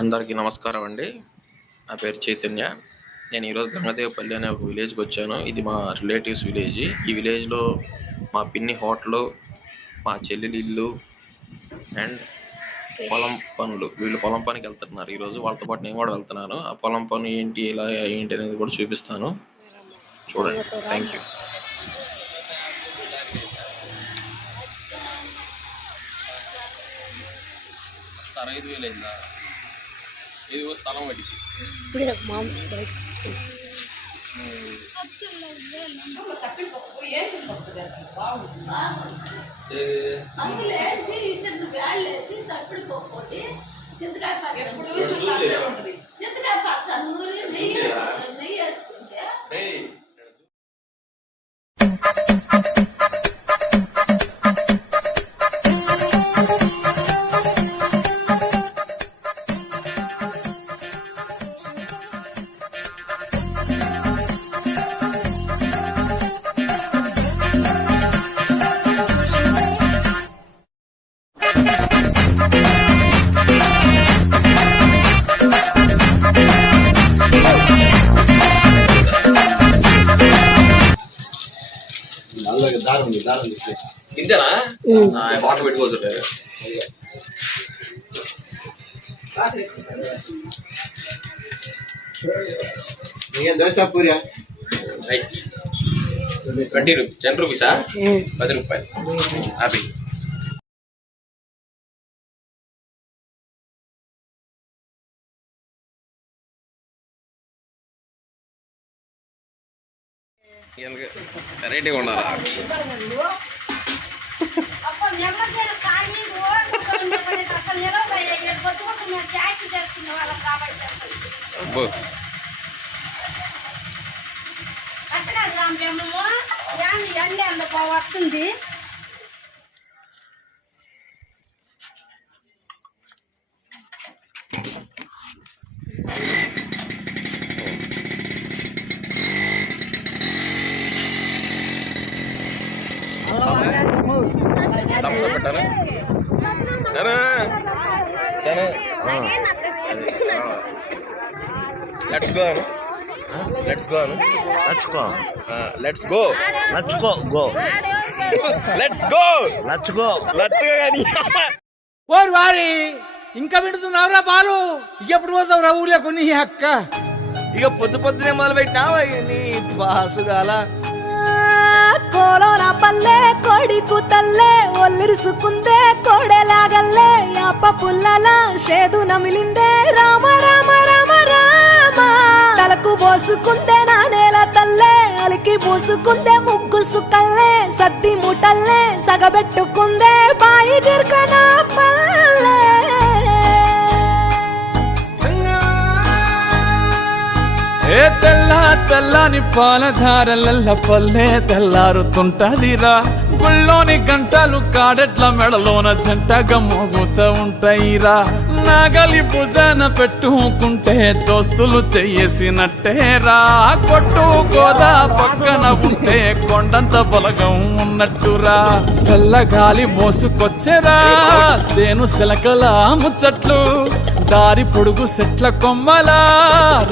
అందరికీ నమస్కారం అండి. నా పేరు చైతన్య. నేను ఈరోజు గంగదేవపల్లి అనే ఒక విలేజ్కి వచ్చాను. ఇది మా రిలేటివ్స్ విలేజ్. ఈ విలేజ్లో మా పిన్ని హోటలు, మా చెల్లెలి ఇల్లు అండ్ పొలం పనులు. వీళ్ళు పొలం పనికి వెళ్తున్నారు ఈరోజు. వాళ్ళతో పాటు నేను కూడా వెళ్తున్నాను. ఆ పొలం పని ఏంటి, ఇలా ఏంటి అనేది కూడా చూపిస్తాను, చూడండి. Thank you. సార్ 5,000 అయిందా? ఇది స్థలం వాటికి ఇంతేనా? వాటర్ పెట్టుకోవచ్చు. దోశ పూరి 10 రూపీసా? 10 రూపాయలు. హ్యాపీ. రేటుగా ఉండాలా? వస్తుంది. పెట్టారా? Let's go. Let's go. Let's go. Let's go. Let's go. Go. Let's go. Let's go. Let's go. కానీ ఓరు వారి ఇంకా వింటున్నావురా బాలు? ఎప్పుడు పోతావురా ఊర్లో కొన్ని అక్క? ఇక పొద్దునే మొదలు పెట్టినావా నీ బాసుగాల? కోలోన పల్లె కోడి కూతల్లే ఒల్లిరుసుకుందే కోడెలాగల్లే యాప పుల్లల షేదు నమిలిందే రామ రామ రామ రామ తలకు పోసుకుందే నానేల తల్లే అలికి పూసుకుందే ముగ్గు సుక్కల్లే సద్ది ముటల్లే సగబెట్టుకుందే బాయి గిర్కన పల్లె. ఏ తెల్లని పాలధారలల్ల పల్లె తెల్లారుతుంటదిరా. గుళ్ళోని గంటలు కాడెట్ల మెడలోన జంటగా మోగుతూ ఉంటాయిరా. నాగలి భుజాన పెట్టుకుంటే దోస్తులు చెయ్యేసినట్టేరా. కొట్టు గోదా పక్కన ఉంటే కొండంత బలగం ఉన్నట్టురా. చల్లగాలి మోసుకొచ్చెరా సేను శిలకల ముచ్చట్లు. దారి పొడుగు సెట్ల కొమ్మలా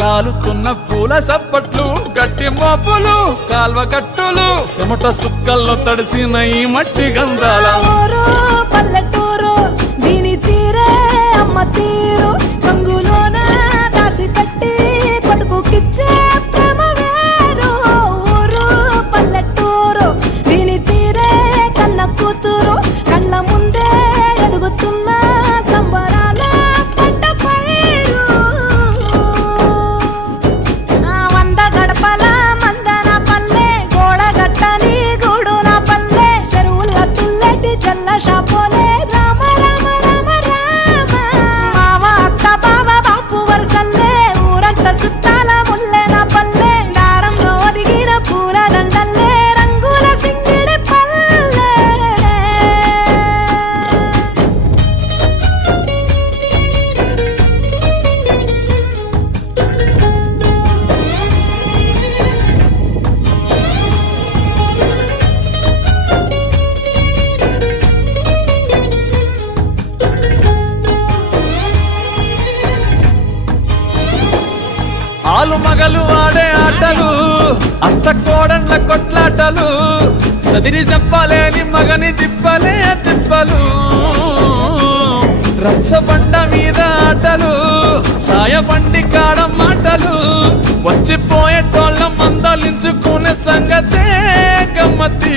రాలుతున్న పూల సప్పట్లు. గట్టి మోపులు కాల్వ కట్టులు చెమట సుక్కల్లో తడిసిన ఈ మట్టి గంధాల. పల్లెటూరు దీని తీరే అమ్మ తీరు కంగులోన దాసి పెట్టి కొడుకుకిచ్చే ప్రేమ వేరు. ఊరు పల్లెటూరు దీని తీరే కన్న కూతురు కళ్ళ ముందే ఎదుగుతున్న సంబరాల పంట పైరు. 100 గడపల మందన పల్లె గోడగట్టని గూడున పల్లె చెరువుల తుల్లటి జల్ల షాపోలే రామ రామ రామ రామ మావ అత్త బావ బాపు వరసల్లే ఊరంత సుట్టాల ముల్లెన ఆలు మగలు ఆడే ఆటలు అత్త కోడళ్ళ కొట్లాటలు సదిరి చెప్పలేని మగని తిప్పలే తిప్పలు రచ్చబండ మీద ఆటలు సాయబండి కాడ మాటలు వచ్చిపోయేటోళ్ళ మందలించుకునే సంగతే గమ్మతి